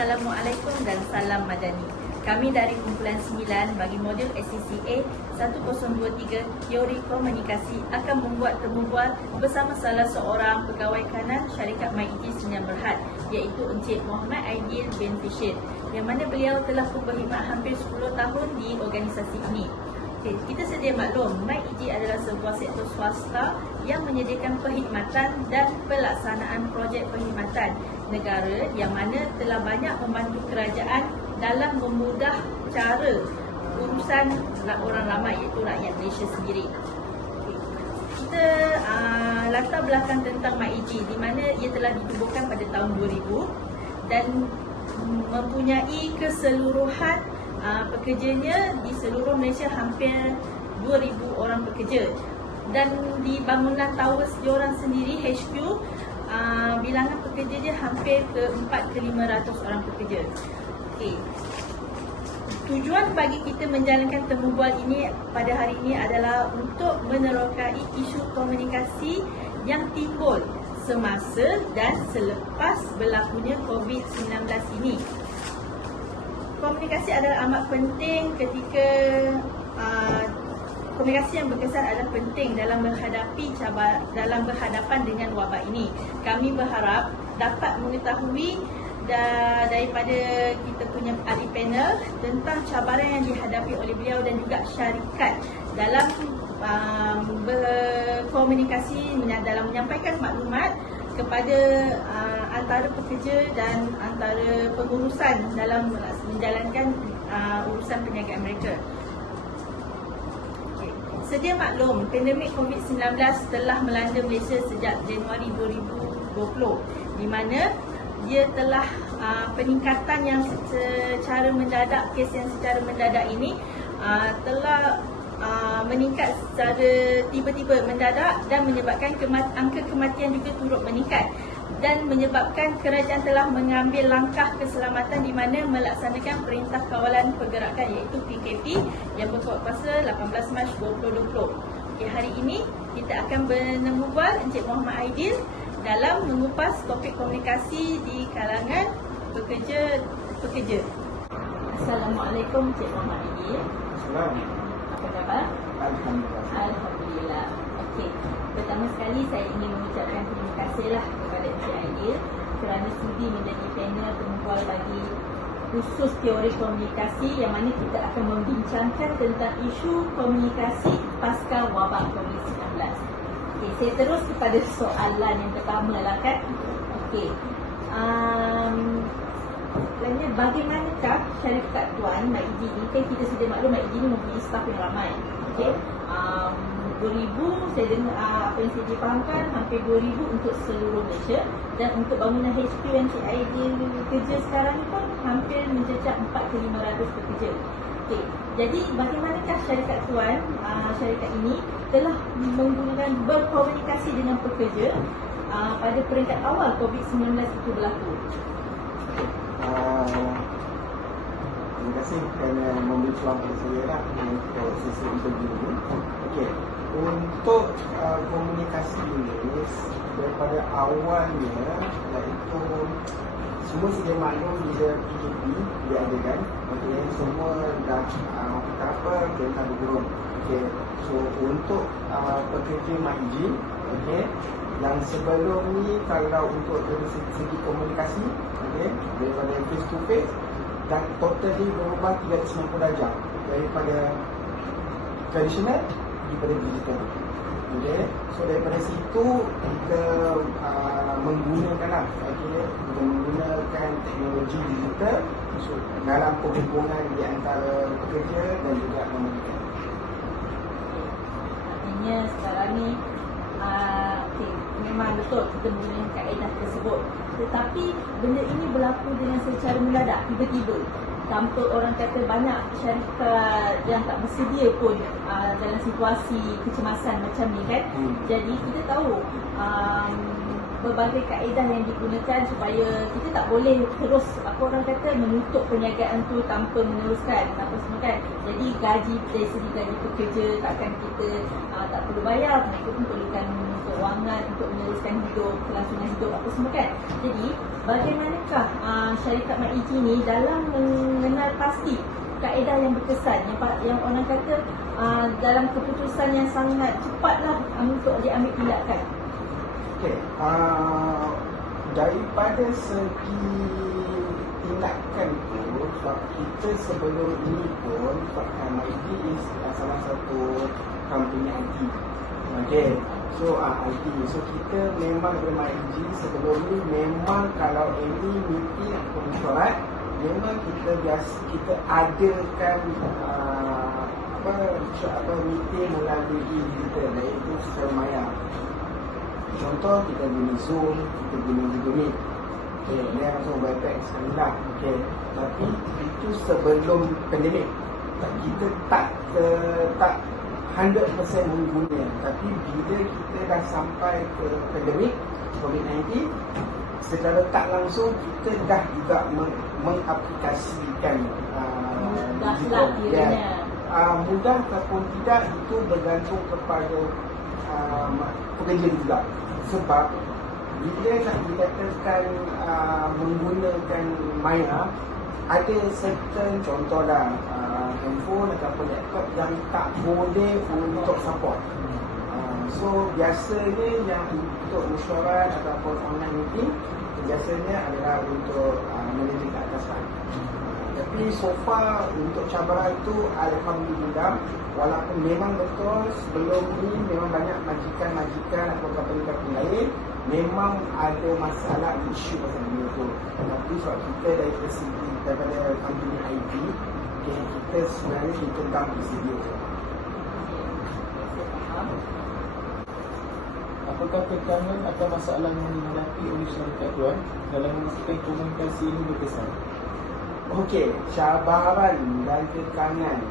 Assalamualaikum dan salam madani. Kami dari kumpulan 9 bagi modul SCCA 1023 Teori Komunikasi akan membuat temubual bersama salah seorang pegawai kanan syarikat MyEG Sdn Bhd, iaitu Encik Muhammad Aidil bin Fishir, yang mana beliau telah berkhidmat hampir 10 tahun di organisasi ini. Okay, kita sedia maklum, MyEG adalah sebuah sektor swasta yang menyediakan perkhidmatan dan pelaksanaan projek perkhidmatan negara yang mana telah banyak membantu kerajaan dalam memudah cara urusan orang ramai, iaitu rakyat Malaysia sendiri. Okay. Kita latar belakang tentang MyEG, di mana ia telah ditubuhkan pada tahun 2000 dan mempunyai keseluruhan pekerjanya di seluruh Malaysia hampir 2,000 orang pekerja, dan di bangunan Tower Joran sendiri HQ bilangan pekerja dia hampir ke 400 ke 500 orang pekerja. Okay. Tujuan bagi kita menjalankan temubual ini pada hari ini adalah untuk menerokai isu komunikasi yang timbul semasa dan selepas berlakunya COVID-19 ini. Komunikasi adalah amat penting ketika komunikasi yang berkesan adalah penting dalam berhadapan dengan wabak ini. Kami berharap dapat mengetahui daripada kita punya ahli panel tentang cabaran yang dihadapi oleh beliau dan juga syarikat dalam berkomunikasi, dalam menyampaikan maklumat kepada antara pekerja dan antara pengurusan dalam menjalankan urusan perniagaan mereka. Okay. Sedia maklum, pandemik COVID-19 telah melanda Malaysia sejak Januari 2020, di mana dia telah peningkatan yang secara mendadak, kes yang secara mendadak ini telah meningkat secara tiba-tiba mendadak dan menyebabkan angka kematian juga turut meningkat, dan menyebabkan kerajaan telah mengambil langkah keselamatan di mana melaksanakan Perintah Kawalan Pergerakan iaitu PKP yang berkuasa 18 Mac 2020. Okay, hari ini kita akan bernemubual Encik Muhammad Aidil dalam mengupas topik komunikasi di kalangan pekerja. Assalamualaikum Encik Muhammad Aidil. Assalamualaikum. Apa khabar? Alhamdulillah. Alhamdulillah. Okey. Pertama sekali saya ingin mengucapkan terima kasihlah kepada Encik Aidil kerana sudi menjadi panel temubual bagi khusus teori komunikasi, yang mana kita akan membincangkan tentang isu komunikasi pasca wabak COVID-19. Okey, saya terus kepada soalan yang pertama lah kan. Okey. Lainnya, bagaimanakah syarikat tuan MyEG ni? Kan kita sudah maklum MyEG ni mempunyai staf yang ramai. Okey. 2,000 saya dengar, apa yang saya difahamkan hampir 2,000 untuk seluruh Malaysia, dan untuk bangunan HQ yang Cik Aidil kerja sekarang ni pun hampir mencecah 400 ke 500 pekerja. Okey. Jadi bagaimanakah syarikat tuan, syarikat ini telah menggunakan berkomunikasi dengan pekerja pada peringkat awal COVID-19 itu berlaku? Terima kasih kerana memberi peluang kepada saya lah untuk sesi interview ini. Okey, untuk komunikasi ini daripada awalnya, iaitu semua sedia maklum bila PKP diadakan, okey, semua dah perintah berkurung. Okey, so untuk pekerja MyEG, okey, yang sebelum ni kalau untuk dari segi komunikasi, okey, daripada face to face dan totally berubah 390 darjah daripada tradisional kepada digital. Okey, so daripada situ kita menggunakan teknologi digital dalam perhubungan di antara pekerja dan juga pembelian. Artinya sekarang ni okay, memang betul kita menggunakan kaedah tersebut, tetapi benda ini berlaku dengan secara mendadak, tiba-tiba, tanpa orang kata banyak syarikat yang tak bersedia pun dalam situasi kecemasan macam ni kan. Jadi kita tahu berbagai kaedah yang digunakan supaya kita tak boleh terus apa orang kata menutup perniagaan tu tanpa meneruskan apa semua kan. Jadi gaji dari segi gaji pekerja takkan kita tak perlu bayar, mereka pun perlukan keuangan untuk meneruskan hidup, kelangsungan hidup apa semua kan. Jadi bagaimanakah syarikat MyEG ni dalam mengenal pasti kaedah yang berkesan yang orang kata dalam keputusan yang sangat cepatlah untuk diambil tindakan. Okey, daripada segi tindakan tu, sebab kita sebelum ini pun MyEG is salah satu company IT. Okey, so IT. So kita memang MyEG sebelum ni memang kalau any meeting atau mesyuarat, memang kita adakan meeting melalui digital, iaitu secara maya. Contoh kita guna Zoom, kita guna Google Meet. Okay, dia langsung Webex sekali lah. Okay. Tapi itu sebelum pandemik. Kita tak 100% mengguna. Tapi bila kita dah sampai ke pandemik COVID-19, secara tak langsung kita dah juga mengaplikasikan digital. Mudah ataupun tidak itu bergantung kepada pekerja juga. Sebab bila nak dikatakan menggunakan Maya, ada certain contohlah handphone ataupun laptop yang tak boleh untuk support. So biasanya yang untuk mesyuarat ataupun online meeting biasanya adalah untuk manager ke atasan. Tapi so far untuk cabaran tu alhamdulillah, walaupun memang betul sebelum ni memang banyak majikan-majikan atau company-company lain memang ada masalah isu pasal benda tu. Tapi sebab kita daripada company IT, kita sebenarnya ditegang prosedur. Apakah tekanan atau masalah yang dihadapi oleh syarikat tuan dalam memastikan komunikasi ini berkesan? Okey, cabaran dan tekanan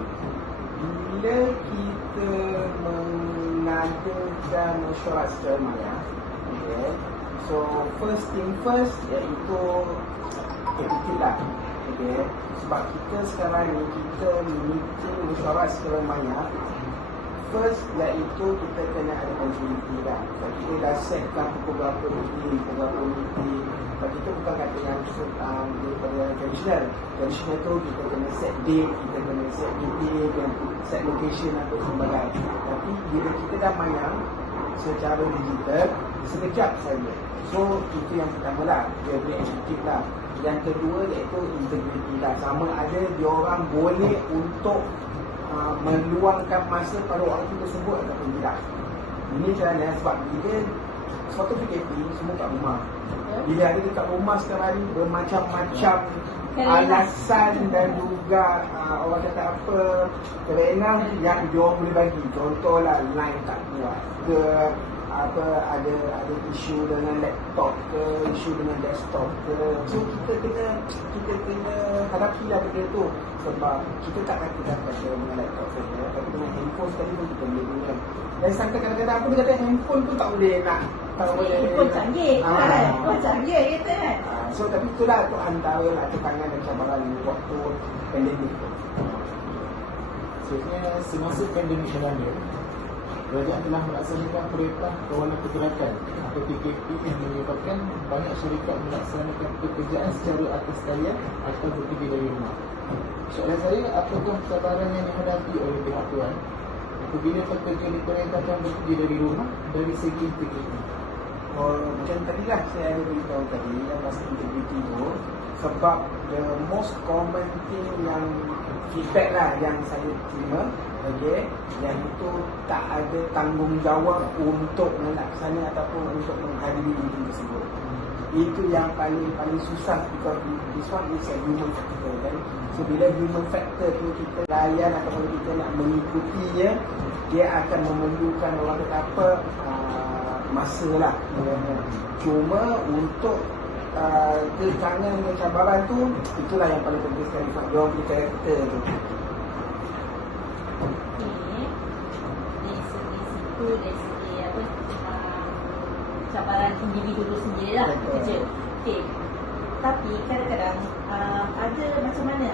bila kita mengadakan mesyuarat secara maya. Okay. So first thing first iaitu attitude lah. Okay. Sebab kita sekarang ni kita meeting mesyuarat secara maya. First iaitu kita kena ada continuity lah. Sebab kita dah setkan pukul berapa meeting. Sebab kita bukan kata yang daripada tradisional. Tradisional tu kita kena set date, kita kena set meeting, set location atau sebagainya. Tapi bila kita dah mayang secara digital, sekejap saja. So itu yang pertama lah, dia boleh efektif lah. Yang kedua iaitu integriti lah. Sama ada diorang boleh untuk meluangkan masa pada waktu tersebut ataupun tidak. Ini kerana sebab bila suatu PKP semua kat rumah. Bila ada dekat rumah sekarang ni bermacam-macam alasan dan juga orang kata apa kerenang yang diorang boleh bagi. Contohlah line tak kuat ke apa, ada isu dengan laptop ke, isu dengan desktop ke. So kita kena hadapilah benda tu. Sebab kita tak kata dengan laptop saja, tapi dengan handphone sekali pun kita boleh guna. Dan sampai kadang-kadang apa dia kata handphone pun tak boleh nak. Handphone canggih kan? Canggih kita kan? So tapi itulah tu antara lah tekanan dan cabaran waktu pandemik tu. Sebenarnya semasa pandemik melanda, kerajaan telah melaksanakan perintah kawalan pergerakan atau PKP yang menyebabkan banyak syarikat melaksanakan pekerjaan secara atas talian atau bekerja dari rumah. Soalan saya, apakah cabaran yang dihadapi oleh pihak tuan apabila pekerja diperintahkan bekerja dari rumah dari segi PKP? Macam tadi lah saya ada beritahu tadi yang pasal integriti tu. Sebab the most common thing yang feedback lah yang saya terima, okay, yang itu tak ada tanggungjawab untuk melaksana ataupun untuk menghadiri meeting tersebut. Itu yang paling susah, because this one is a human factor kan. So bila human factor tu kita layan ataupun kita nak mengikutinya, dia akan memerlukan orang kata apa masa lah. Cuma untuk tekanan dan cabaran tu, itulah yang paling penting sekali sebab dia orang punya karakter tu. Dari segi situ, dari segi apa, gambaran individu tu sendiri lah Betul. kerja. Okey. Tapi kadang-kadang ada macam mana,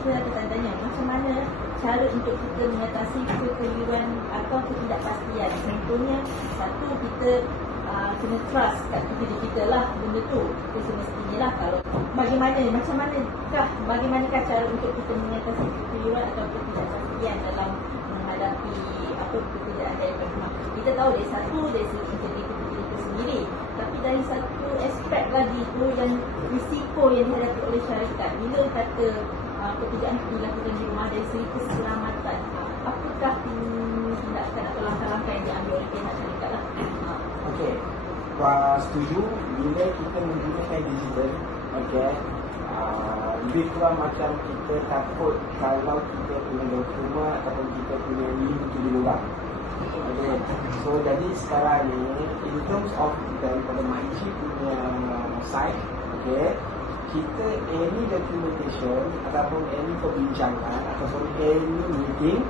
saya ada tanya macam mana cara untuk kita mengatasi kekeliruan atau ketidakpastian. Contohnya, satu, kita kena trust kat kerja kita lah benda tu. Itu semestinya lah. Kalau bagaimanakah cara untuk kita mengatasi kekeliruan atau ketidakpastian dalam menghadapi pekerjaan daripada rumah. Kita tahu dari satu, dari segi integriti kita sendiri, tapi dari satu aspek lagi tu yang risiko yang dihadapi oleh syarikat bila kata pekerjaan itu dilakukan di rumah dari segi keselamatan. Apakah tindakan atau langkah-langkah yang diambil oleh pihak syarikat lah? Okey, setuju bila kita menggunakan digital. Okey, lebih kurang macam kita takut kalau kita punya dokumen ataupun kita punya link tu di luar. Okay. So jadi sekarang ni in terms of daripada MyChip punya site, okay, kita any documentation ataupun any perbincangan ataupun any meeting,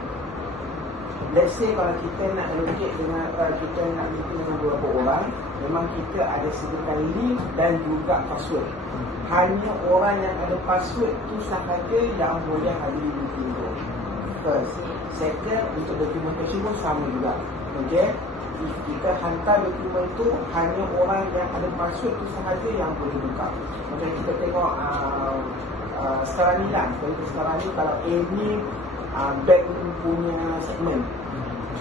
let's say kalau kita nak allocate dengan kita nak meeting dengan beberapa orang, memang kita ada sediakan link dan juga password. Hanya orang yang ada password tu sahaja yang boleh hadiri meeting tu. First. Second, untuk dokumentasi pun sama juga. Okay, kita hantar dokumen tu hanya orang yang ada password tu sahaja yang boleh buka. Okay, kita tengok sekarang ni lah. Sekarang ni kalau any bank punya segmen,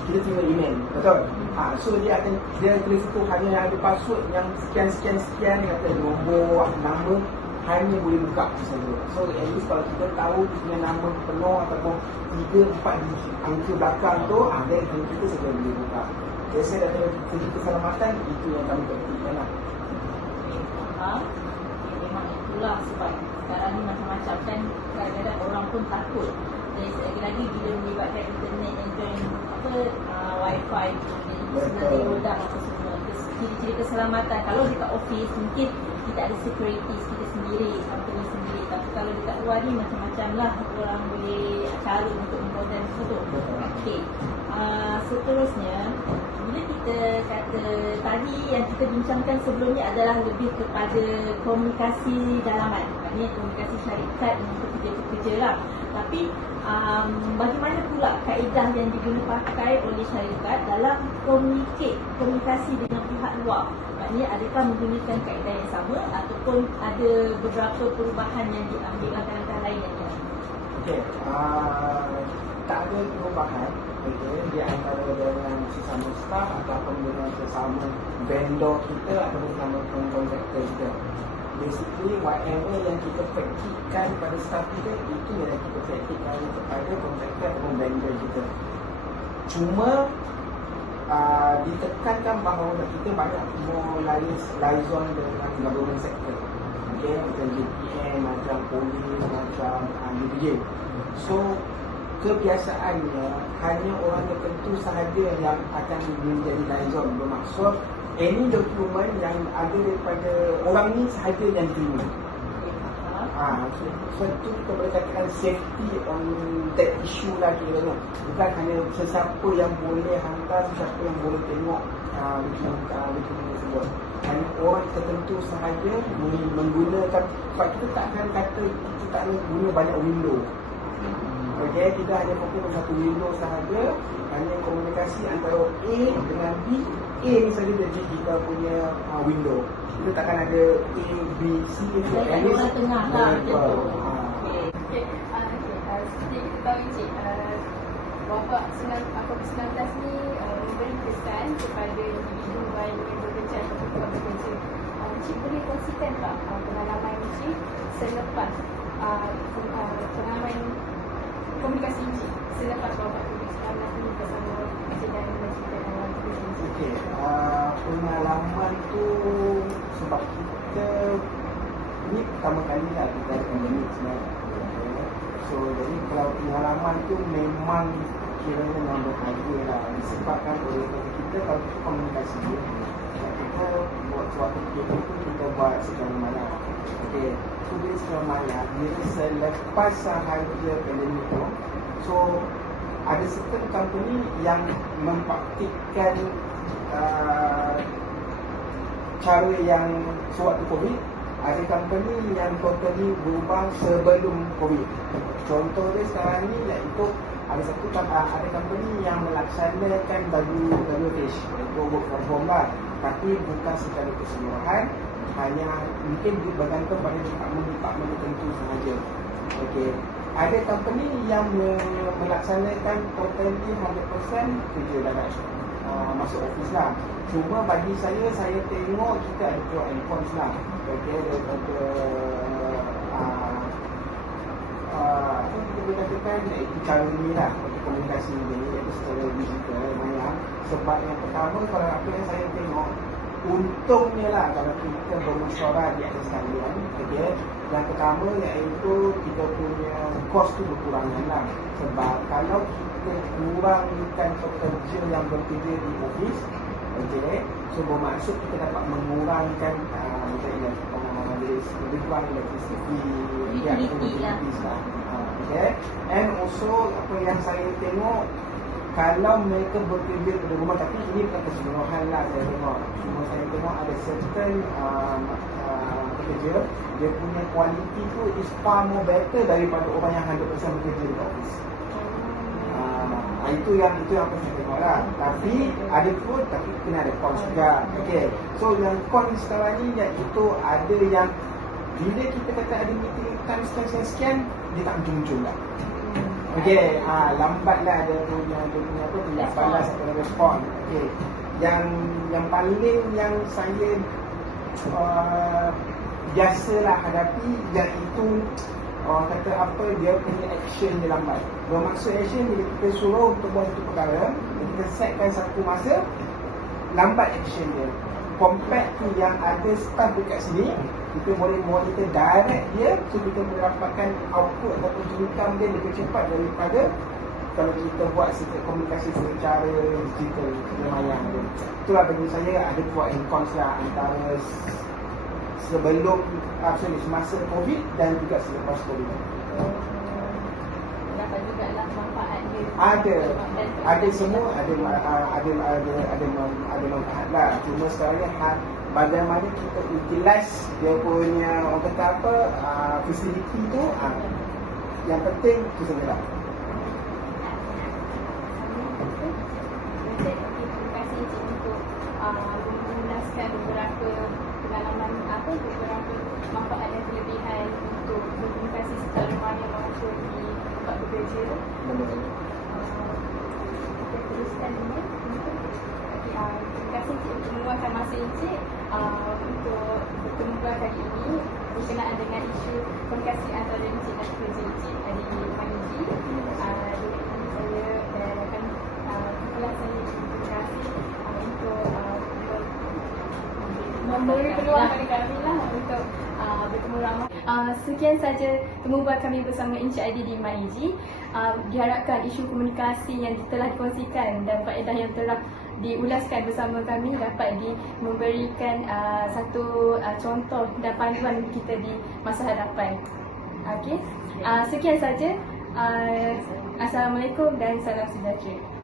kita terima email, betul? So dia tulis tu hanya yang ada password yang sekian kata nombor, nama, hanya boleh buka saja. So at least kalau kita tahu punya nama penuh ataupun 3-4 angka belakang tu, then kita saja boleh buka. Biasa daripada segi keselamatan, itu yang kami perhatikan lah. Memang itulah sebab sekarang ni macam-macam kan, kadang-kadang orang pun takut. Dan lagi-lagi bila melibatkan internet yang join wifi tu, sebenarnya roda apa semua. Ciri-ciri keselamatan, kalau dekat office mungkin kita ada security kita sendiri, company sendiri. Tapi kalau dekat luar ni macam-macam lah orang boleh cara untuk membuatkan sesuatu. Okey. Seterusnya, bila kita kata tadi yang kita bincangkan sebelumnya adalah lebih kepada komunikasi dalaman, maknanya komunikasi syarikat dengan pekerja-pekerja lah. Tapi bagaimana pula kaedah yang digunakan pakai oleh syarikat dalam komunikasi dengan pihak luar? Maknanya adakah menggunakan kaedah yang sama ataupun ada beberapa perubahan yang diambil langkah-langkah lain yang diambil? Okey, tak ada perubahan, okay, di antara dengan sesama staff ataupun dengan sesama vendor kita ataupun sesama kontraktor kita. Basically, whatever yang kita praktikkan pada staff kita, itu yang kita praktikkan kepada kontraktor ataupun vendor kita. Cuma ditekankan bahawa kita banyak more liaison dengan government sector. Okay, macam JPM, macam polis, macam DPJ. So, kebiasaannya hanya orang tertentu sahaja yang akan menjadi liaison. Bermaksud any dokumen yang ada daripada orang ni sahaja yang terima. So itu kita boleh katakan safety on that issue lah kiranya. Bukan hanya sesiapa yang boleh hantar, sesiapa yang boleh tengok dokumen tersebut. Hanya orang tertentu sahaja menggunakan. Sebab kita tak akan kata kita tak akan guna banyak window. Okay, kita hanya fokus satu window sahaja. Hanya komunikasi antara A dengan B. A ni saja jadi kita punya window. Kita takkan ada A, B, C. Ada orang tengah lah. Okey, seperti kita tahu Encik, wabak COVID-19 ni memberi kesan kepada individu baik yang bekerja ataupun bukan bekerja. Encik boleh kongsikan tak pengalaman Encik selepas pengalaman komunikasi Encik selepas wabak COVID-19 ni bersama Encik dan Encik dan bekerja? Okey, pengalaman tu sebab kita ni pertama kali lah kita ada pandemik sebenarnya. So jadi kalau pengalaman tu memang kiranya memang berharga lah, disebabkan oleh kita kalau kita komunikasi kita buat suatu kegiatan tu kita buat secara malam. Okey, so bila secara malam bila selepas sahaja pandemik tu, so ada certain company yang mempraktikkan cara yang sewaktu COVID, ada company yang totally berubah sebelum COVID. Contoh dia sekarang ni iaitu ada company yang melaksanakan bagi fish untuk work from home lah, tapi bukan secara keseluruhan, hanya mungkin bergantung pada department tertentu sahaja. Okey, ada company yang melaksanakan totally 100% kerja darat, masuk office lah. Cuma bagi saya tengok kita ada pro and cons lah. Okey, daripada apa kita boleh katakan iaitu cara ni lah untuk komunikasi ni, iaitu secara digital maya. Sebab yang pertama, kalau apa yang saya tengok, untungnya lah kalau kita bermusyawarah di atas sekalian. Okay, yang pertama iaitu kita punya kos tu berkurangan lah. Sebab kalau kita kurangkan pekerja yang bekerja di office, okay, so bermaksud kita dapat mengurangkan lebih kurang electricity, utilities lah. Okay, and also apa yang saya tengok, kalau mereka bekerja dari rumah, tapi ini bukan keseluruhan lah saya tengok. Cuma saya tengok ada certain pekerja, dia punya quality tu is far more better daripada orang yang 100% bekerja di office. Itu yang apa saya tengok lah. Tapi ada pun, tapi kena ada cons juga. Okay, so yang cons sekarang ni iaitu ada yang bila kita kata ada meeting time sekian, dia tak ujung-ujung lah. Okey, lambat lah dia punya apa, tidak balas atau respon. Okey, yang paling yang saya biasalah hadapi iaitu kata apa, dia punya action dia lambat. Bermaksud action bila kita suruh untuk buat satu perkara, kita setkan satu masa, lambat action dia. Compared to yang ada staff dekat sini, kita boleh monitor direct dia, so kita boleh dapatkan output ataupun income dia lebih cepat daripada kalau kita buat komunikasi secara digital lumayan tu. Itulah bagi saya ada pro and cons lah antara sebelum semasa COVID dan juga selepas COVID. Dapat juga lah manfaat dia. Ada semua, ada manfaat lah. Cuma sekarang bagaimana kita utilize dia punya orang kata apa, facility tu, yang penting itu sajalah. Terima kasih Encik untuk menjelaskan beberapa pengalaman beberapa manfaat dan kelebihan untuk berkomunikasi secara maya maupun di tempat bekerja. Kita teruskan ini. Terima kasih Encik untuk meluangkan masa Encik untuk bertemu kali ini berkenaan dengan isu komunikasi antara Encik dan pekerja Encik di Maniji. Saya dan rakan kelas saya terima kasih untuk memberi peluang kepada kami lah untuk bertemu ramai. Sekian saja temu bual kami bersama Encik Adi di Maniji. Diharapkan isu komunikasi yang telah dikongsikan dan faedah yang telah diulaskan bersama kami dapat memberikan satu contoh dan panduan kita di masa hadapan. Okey, sekian saja. Assalamualaikum dan salam sejahtera.